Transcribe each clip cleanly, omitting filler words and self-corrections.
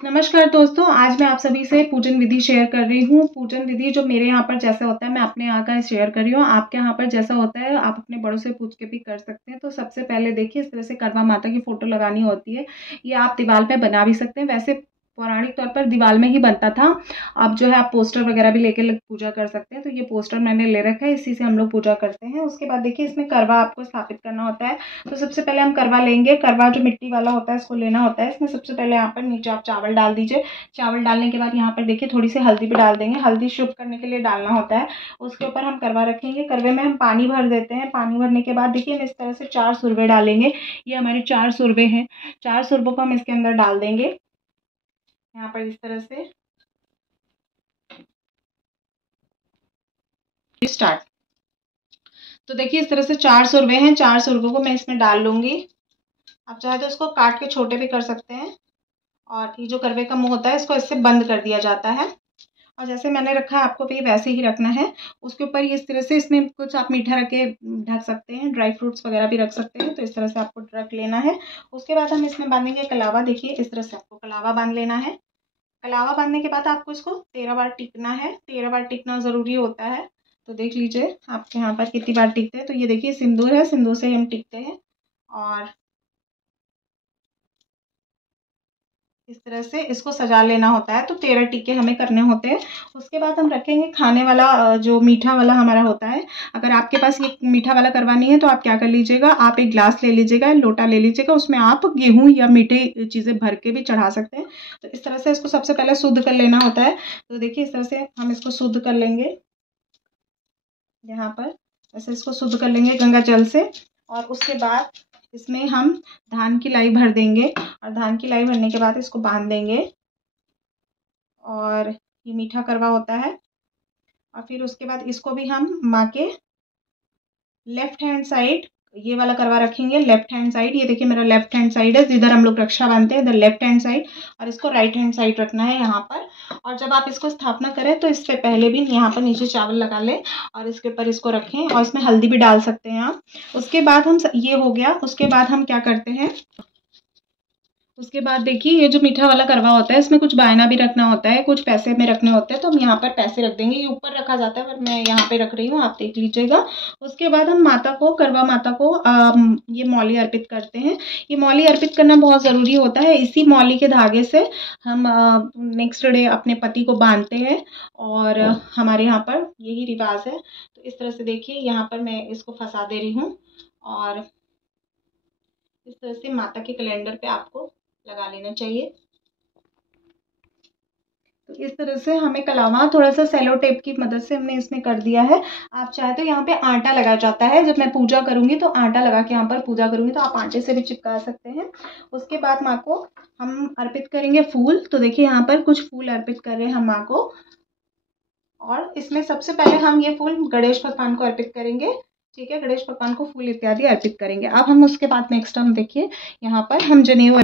नमस्कार दोस्तों, आज मैं आप सभी से पूजन विधि शेयर कर रही हूँ। पूजन विधि जो मेरे यहाँ पर जैसा होता है मैं अपने यहाँ का शेयर कर रही हूँ। आपके यहाँ पर जैसा होता है आप अपने बड़ों से पूछ के भी कर सकते हैं। तो सबसे पहले देखिए, इस तरह से करवा माता की फ़ोटो लगानी होती है। ये आप दीवार पे बना भी सकते हैं। वैसे पौराणिक तौर पर दीवार में ही बनता था। अब जो है आप पोस्टर वगैरह भी लेके पूजा कर सकते हैं। तो ये पोस्टर मैंने ले रखा है, इसी से हम लोग पूजा करते हैं। उसके बाद देखिए, इसमें करवा आपको स्थापित करना होता है। तो सबसे पहले हम करवा लेंगे। करवा जो मिट्टी वाला होता है इसको लेना होता है। इसमें सबसे पहले यहाँ पर नीचे आप चावल डाल दीजिए। चावल डालने के बाद यहाँ पर देखिए थोड़ी सी हल्दी भी डाल देंगे। हल्दी शुभ करने के लिए डालना होता है। उसके ऊपर हम करवा रखेंगे। करवे में हम पानी भर देते हैं। पानी भरने के बाद देखिए हम इस तरह से 4 सुरवे डालेंगे। ये हमारे 4 सुरवे हैं। 4 सुरवों को हम इसके अंदर डाल देंगे यहाँ पर इस तरह से। स्टार्ट। तो देखिए इस तरह से 4 सुरवे हैं। 4 सुरवों को मैं इसमें डाल लूंगी। आप चाहे तो इसको काट के छोटे भी कर सकते हैं। और ये जो करवे का मुंह होता है इसको इससे बंद कर दिया जाता है। और जैसे मैंने रखा है आपको भी वैसे ही रखना है। उसके ऊपर इस तरह से इसमें कुछ आप मीठा रख के ढक सकते हैं। ड्राई फ्रूट्स वगैरह भी रख सकते हैं। तो इस तरह से आपको रख लेना है। उसके बाद हम इसमें बांधेंगे कलावा। देखिए इस तरह से आपको कलावा बांध लेना है। कलावा बांधने के बाद आपको इसको 13 बार टिकना है। 13 बार टिकना ज़रूरी होता है। तो देख लीजिए आपके यहाँ पर कितनी बार टिकते हैं। तो ये देखिए सिंदूर है, सिंदूर से हम टिकते हैं। और इस तरह से इसको सजा लेना होता है। तो 13 टीके हमें करने होते हैं। उसके बाद हम रखेंगे खाने वाला, जो मीठा वाला हमारा होता है। अगर आपके पास ये मीठा वाला करवानी है तो आप क्या कर लीजिएगा, आप एक ग्लास ले लीजिएगा, लोटा ले लीजिएगा, उसमें आप गेहूं या मीठे चीज़ें भर के भी चढ़ा सकते हैं। तो इस तरह से इसको सबसे पहले शुद्ध कर लेना होता है। तो देखिए इस तरह से हम इसको शुद्ध कर लेंगे। यहाँ पर ऐसे इसको शुद्ध कर लेंगे गंगा जल से। और उसके बाद इसमें हम धान की लाई भर देंगे। और धान की लाई भरने के बाद इसको बांध देंगे। और ये मीठा करवा होता है। और फिर उसके बाद इसको भी हम माँ के लेफ्ट हैंड साइड, ये वाला करवा रखेंगे लेफ्ट हैंड साइड। ये देखिए मेरा लेफ्ट हैंड साइड है, जिधर हम लोग रक्षा बांधते हैं इधर लेफ्ट हैंड साइड। और इसको राइट हैंड साइड रखना है यहाँ पर। और जब आप इसको स्थापना करें तो इससे पहले भी यहाँ पर नीचे चावल लगा लें और इसके ऊपर इसको रखें। और इसमें हल्दी भी डाल सकते हैं आप। उसके बाद हम ये हो गया। उसके बाद हम क्या करते हैं, उसके बाद देखिए ये जो मीठा वाला करवा होता है इसमें कुछ बायना भी रखना होता है, कुछ पैसे में रखने होते हैं। तो हम यहाँ पर पैसे रख देंगे। ये ऊपर रखा जाता है पर मैं यहाँ पे रख रही हूँ, आप देख लीजिएगा। उसके बाद हम माता को, करवा माता को ये मौली अर्पित करते हैं। ये मौली अर्पित करना बहुत ज़रूरी होता है। इसी मौली के धागे से हम नेक्स्ट डे अपने पति को बांधते हैं। और हमारे यहाँ पर यही रिवाज है। तो इस तरह से देखिए यहाँ पर मैं इसको फंसा दे रही हूँ। और इस तरह से माता के कैलेंडर पे आपको लगा लेना चाहिए। तो इस तरह से हमें कलावा थोड़ा सा सेलो टेप की मदद से हमने इसमें कर दिया है। आप चाहे तो यहाँ पे आटा लगा जाता है। जब मैं पूजा करूंगी तो आटा लगा के यहाँ पर पूजा करूंगी, तो आप आटे से भी चिपका सकते हैं। उसके बाद माँ को हम अर्पित करेंगे फूल। तो देखिए यहाँ पर कुछ फूल अर्पित कर रहे हैं हम माँ को। और इसमें सबसे पहले हम ये फूल गणेश भगवान को अर्पित करेंगे। ठीक है, गणेश भगवान को फूल इत्यादि अर्पित करेंगे। अब हम उसके बाद नेक्स्ट हम देखिए यहाँ पर हम जनेऊ।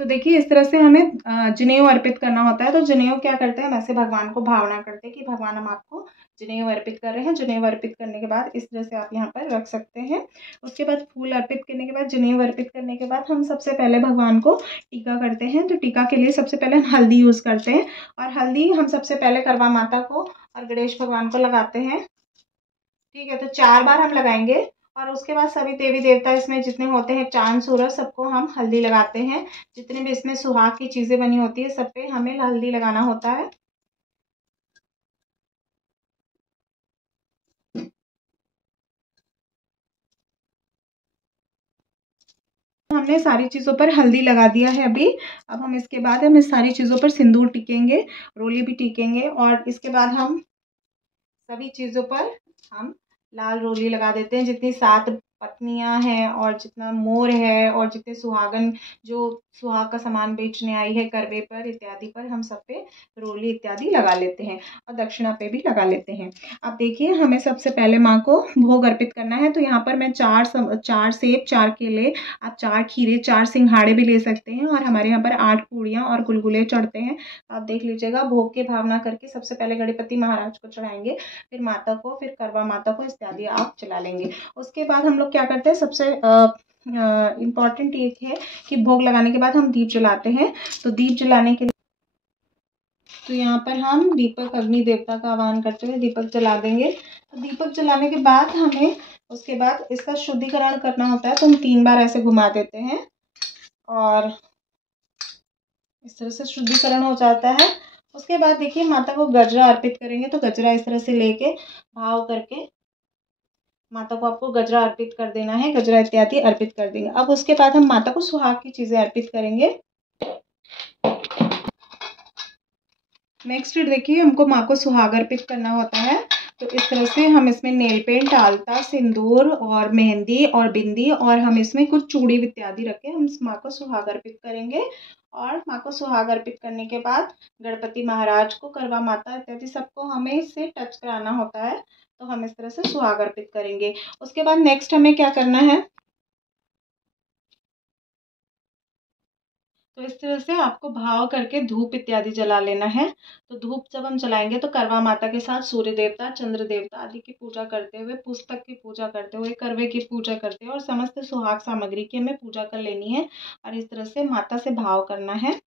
तो देखिए इस तरह से हमें जनेऊ अर्पित करना होता है। तो जनेऊ क्या करते हैं, हम ऐसे भगवान को भावना करते हैं कि भगवान हम आपको जनेऊ अर्पित कर रहे हैं। जनेऊ अर्पित करने के बाद इस तरह से आप यहाँ पर रख सकते हैं। उसके बाद फूल अर्पित करने के बाद, जनेऊ अर्पित करने के बाद हम सबसे पहले भगवान को टीका करते हैं। तो टीका के लिए सबसे पहले हम हल्दी यूज़ करते हैं। और हल्दी हम सबसे पहले करवा माता को और गणेश भगवान को लगाते हैं। ठीक है, तो 4 बार हम लगाएंगे। और उसके बाद सभी देवी देवता इसमें जितने होते हैं, चांद सूरज, सबको हम हल्दी लगाते हैं। जितने भी इसमें सुहाग की चीजें बनी होती है सब पे हमें हल्दी लगाना होता है। हमने सारी चीज़ों पर हल्दी लगा दिया है अभी। अब हम इसके बाद हम इस सारी चीज़ों पर सिंदूर टिकेंगे, रोली भी टिकेंगे। और इसके बाद हम सभी चीज़ों पर हम लाल रोली लगा देते हैं। जितनी 7 पत्नियां हैं और जितना मोर है और जितने सुहागन जो सुहाग का सामान बेचने आई है करवे पर इत्यादि पर, हम सब पे रोली इत्यादि लगा लेते हैं। और दक्षिणा पे भी लगा लेते हैं। अब देखिए हमें सबसे पहले माँ को भोग अर्पित करना है। तो यहाँ पर मैं 4 सेब, 4 केले, आप 4 खीरे, 4 सिंघाड़े भी ले सकते हैं। और हमारे यहाँ पर 8 पूड़ियाँ और गुलगुले चढ़ते हैं। आप देख लीजिएगा। भोग की भावना करके सबसे पहले गणपति महाराज को चढ़ाएंगे, फिर माता को, फिर करवा माता को इत्यादि आप चला लेंगे। उसके बाद हम लोग क्या करते हैं, सबसे इम्पॉर्टेंट ये है कि भोग लगाने के बाद हम दीप जलाते हैं। तो दीप जलाने के लिए तो यहाँ पर हम दीपक अग्नि देवता का आह्वान करते हुए दीपक जला देंगे। तो दीपक जलाने के बाद हमें उसके बाद इसका शुद्धिकरण करना होता है। तो हम 3 बार ऐसे घुमा देते हैं और इस तरह से शुद्धिकरण हो जाता है। उसके बाद देखिए माता को गजरा अर्पित करेंगे। तो गजरा इस तरह से लेके भाव करके माता को आपको गजरा अर्पित कर देना है, गजरा इत्यादि अर्पित कर देंगे। अब उसके बाद हम माता को सुहाग की चीजें अर्पित करेंगे। नेक्स्ट देखिए हमको माँ को सुहाग अर्पित करना होता है। तो इस तरह से हम इसमें नेल पेंट, आलता, सिंदूर और मेहंदी और बिंदी और हम इसमें कुछ चूड़ी इत्यादि रख के हम इस माँ को सुहाग अर्पित करेंगे। और माँ को सुहाग अर्पित करने के बाद गणपति महाराज को, करवा माता इत्यादि सबको हमें इससे टच कराना होता है। तो हम इस तरह से सुहाग अर्पित करेंगे। उसके बाद नेक्स्ट हमें क्या करना है, तो इस तरह से आपको भाव करके धूप इत्यादि जला लेना है। तो धूप जब हम जलाएंगे तो करवा माता के साथ सूर्य देवता, चंद्र देवता आदि की पूजा करते हुए, पुस्तक की पूजा करते हुए, करवे की पूजा करते हुए और समस्त सुहाग सामग्री की हमें पूजा कर लेनी है और इस तरह से माता से भाव करना है।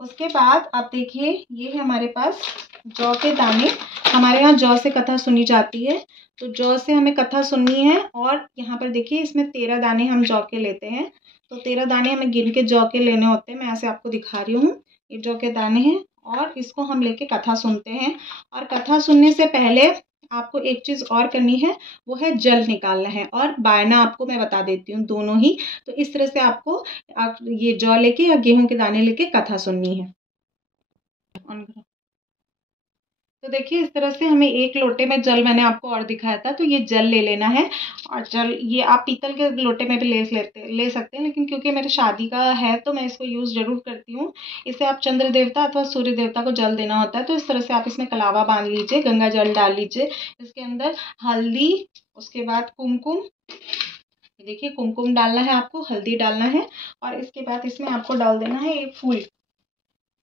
उसके बाद आप देखिए ये है हमारे पास जौ के दाने। हमारे यहाँ जौ से कथा सुनी जाती है। तो जौ से हमें कथा सुननी है और यहाँ पर देखिए इसमें 13 दाने हम जौ के लेते हैं। तो 13 दाने हमें गिन के जौ के लेने होते हैं। मैं ऐसे आपको दिखा रही हूँ, ये जौ के दाने हैं और इसको हम लेके कथा सुनते हैं। और कथा सुनने से पहले आपको एक चीज़ और करनी है, वो है जल निकालना है और बायना आपको मैं बता देती हूँ दोनों ही। तो इस तरह से आपको ये जौ लेके या गेहूं के दाने लेके कथा सुननी है। तो देखिए इस तरह से हमें 1 लोटे में जल मैंने आपको और दिखाया था। तो ये जल ले लेना है और जल ये आप पीतल के लोटे में भी ले सकते हैं, लेकिन क्योंकि मेरे शादी का है तो मैं इसको यूज़ जरूर करती हूँ। इसे आप चंद्र देवता अथवा सूर्य देवता को जल देना होता है। तो इस तरह से आप इसमें कलावा बांध लीजिए, गंगा जल डाल लीजिए, इसके अंदर हल्दी, उसके बाद कुमकुम, देखिए कुमकुम डालना है आपको, हल्दी डालना है और इसके बाद इसमें आपको डाल देना है एक फूल।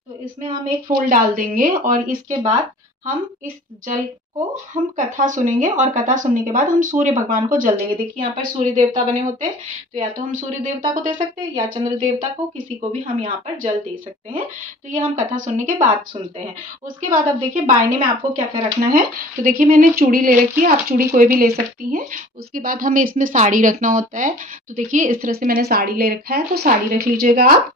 तो इसमें हम एक फूल डाल देंगे और इसके बाद हम इस जल को हम कथा सुनेंगे और कथा सुनने के बाद हम सूर्य भगवान को जल देंगे। देखिए यहाँ पर सूर्य देवता बने होते हैं, तो या तो हम सूर्य देवता को दे सकते हैं या चंद्र देवता को, किसी को भी हम यहाँ पर जल दे सकते हैं। तो ये हम कथा सुनने के बाद सुनते हैं। उसके बाद अब देखिए बायने में आपको क्या क्या रखना है। तो देखिए मैंने चूड़ी ले रखी है, आप चूड़ी कोई भी ले सकती हैं। उसके बाद हमें इसमें साड़ी रखना होता है। तो देखिए इस तरह से मैंने साड़ी ले रखा है, तो साड़ी रख लीजिएगा आप।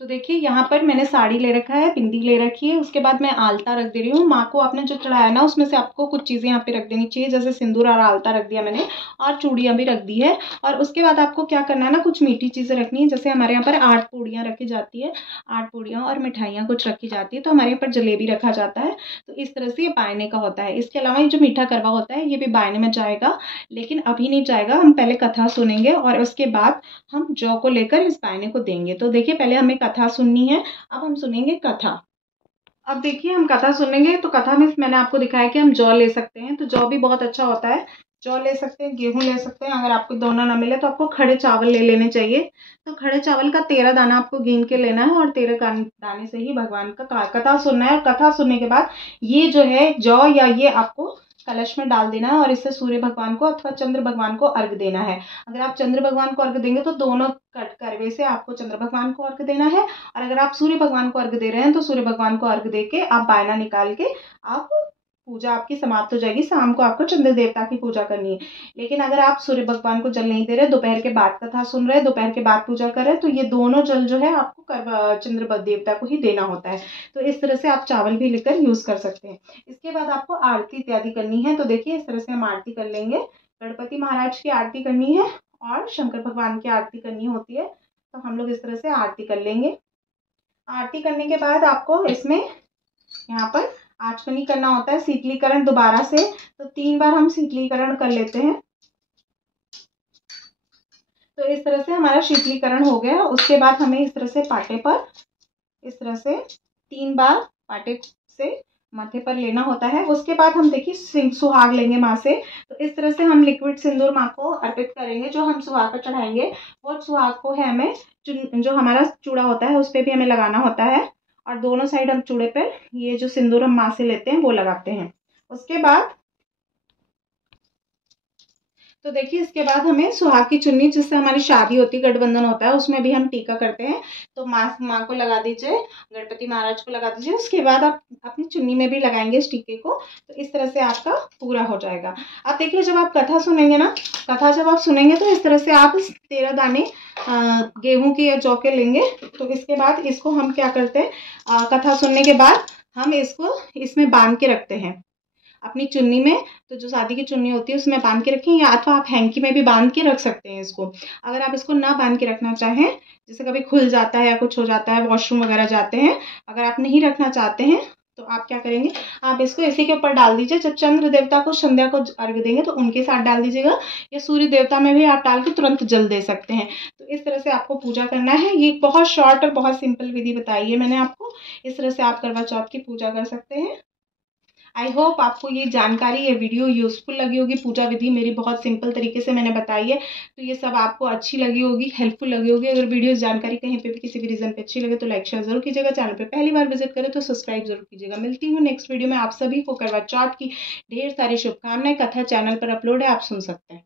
तो देखिए यहाँ पर मैंने साड़ी ले रखा है, बिंदी ले रखी है, उसके बाद मैं आलता रख दे रही हूँ। माँ को आपने जो चढ़ाया ना उसमें से आपको कुछ चीज़ें यहाँ पे रख देनी चाहिए, जैसे सिंदूर और आलता रख दिया मैंने और चूड़ियाँ भी रख दी है। और उसके बाद आपको क्या करना है ना, कुछ मीठी चीज़ें रखनी है। जैसे हमारे यहाँ पर 8 पूड़ियाँ रखी जाती है, 8 पूड़ियाँ और मिठाइयाँ कुछ रखी जाती है। तो हमारे यहाँ पर जलेबी रखा जाता है। तो इस तरह से ये बायने का होता है। इसके अलावा ये जो मीठा करवा होता है ये भी बायने में जाएगा, लेकिन अभी नहीं जाएगा। हम पहले कथा सुनेंगे और उसके बाद हम जौ को लेकर इस बायने को देंगे। तो देखिए पहले हमें कथा सुननी है, अब हम सुनेंगे कथा। अब देखिए हम कथा सुनेंगे। तो कथा में मैंने आपको दिखाया कि हम जौ ले सकते हैं। तो जौ भी बहुत अच्छा होता है, जौ ले सकते हैं, गेहूं ले सकते हैं। अगर आपको दोनों ना मिले तो आपको खड़े चावल ले लेने चाहिए। तो खड़े चावल का 13 दाना आपको गिन के लेना है और 13 दाने से ही भगवान का कथा सुनना है। और कथा सुनने के बाद ये जो है जौ या ये आपको कलश में डाल देना है और इससे सूर्य भगवान को अथवा चंद्र भगवान को अर्घ देना है। अगर आप चंद्र भगवान को अर्घ देंगे तो दोनों करवे से आपको चंद्र भगवान को अर्घ देना है और अगर आप सूर्य भगवान को अर्घ दे रहे हैं तो सूर्य भगवान को अर्घ दे के आप बायना निकाल के आप पूजा आपकी समाप्त हो जाएगी। शाम को आपको चंद्र देवता की पूजा करनी है। लेकिन अगर आप सूर्य भगवान को जल नहीं दे रहे, दोपहर के बाद कथा सुन रहे, दोपहर के बाद पूजा कर रहे, तो ये दोनों जल जो है आपको चंद्र देवता को ही देना होता है। तो इस तरह से आप चावल भी लेकर यूज कर सकते हैं। इसके बाद आपको आरती इत्यादि करनी है। तो देखिए इस तरह से हम आरती कर लेंगे। गणपति महाराज की आरती करनी है और शंकर भगवान की आरती करनी होती है। तो हम लोग इस तरह से आरती कर लेंगे। आरती करने के बाद आपको इसमें यहाँ पर आचमनी करना होता है, शीतलीकरण दोबारा से। तो 3 बार हम शीतलीकरण कर लेते हैं। तो इस तरह से हमारा शीतलीकरण हो गया। उसके बाद हमें इस तरह से पाटे पर इस तरह से 3 बार पाटे से माथे पर लेना होता है। उसके बाद हम देखिए सुहाग लेंगे माँ से। तो इस तरह से हम लिक्विड सिंदूर माँ को अर्पित करेंगे। जो हम सुहाग पर चढ़ाएंगे वो सुहाग को है हमें जो हमारा चूड़ा होता है उस पर भी हमें लगाना होता है और दोनों साइड हम चूड़े पर ये जो सिंदूर हम माँ से लेते हैं वो लगाते हैं। उसके बाद तो देखिए इसके बाद हमें सुहाग की चुन्नी, जिससे हमारी शादी होती है, गठबंधन होता है, उसमें भी हम टीका करते हैं। तो माँ को लगा दीजिए, गणपति महाराज को लगा दीजिए। उसके बाद आप अपनी चुन्नी में भी लगाएंगे इस टीके को। तो इस तरह से आपका पूरा हो जाएगा। अब देखिए जब आप कथा सुनेंगे ना, कथा जब आप सुनेंगे तो इस तरह से आप 13 दाने गेहूं के या जौ के लेंगे। तो इसके बाद इसको हम क्या करते हैं, कथा सुनने के बाद हम इसको इसमें बांध के रखते हैं अपनी चुन्नी में। तो जो शादी की चुन्नी होती है उसमें बांध के रखें, या अथवा आप हैंकी में भी बांध के रख सकते हैं इसको। अगर आप इसको ना बांध के रखना चाहें, जैसे कभी खुल जाता है या कुछ हो जाता है, वॉशरूम वगैरह जाते हैं, अगर आप नहीं रखना चाहते हैं तो आप क्या करेंगे, आप इसको इसी के ऊपर डाल दीजिए। जब चंद्र देवता को संध्या को अर्घ्य देंगे तो उनके साथ डाल दीजिएगा, या सूर्य देवता में भी आप डाल के तुरंत जल दे सकते हैं। तो इस तरह से आपको पूजा करना है। ये बहुत शॉर्ट और बहुत सिंपल विधि बताई है मैंने आपको। इस तरह से आप करवा चौथ की पूजा कर सकते हैं। आई होप आपको ये जानकारी, ये वीडियो यूजफुल लगी होगी। पूजा विधि मेरी बहुत सिंपल तरीके से मैंने बताई है, तो ये सब आपको अच्छी लगी होगी, हेल्पफुल लगी होगी। अगर वीडियो जानकारी कहीं पे भी किसी भी रीजन पे अच्छी लगे तो लाइक शेयर जरूर कीजिएगा। चैनल पे पहली बार विजिट करें तो सब्सक्राइब जरूर कीजिएगा। मिलती हूँ नेक्स्ट वीडियो में। आप सभी को करवा चौथ की ढेर सारी शुभकामनाएं। कथा चैनल पर अपलोड है, आप सुन सकते हैं।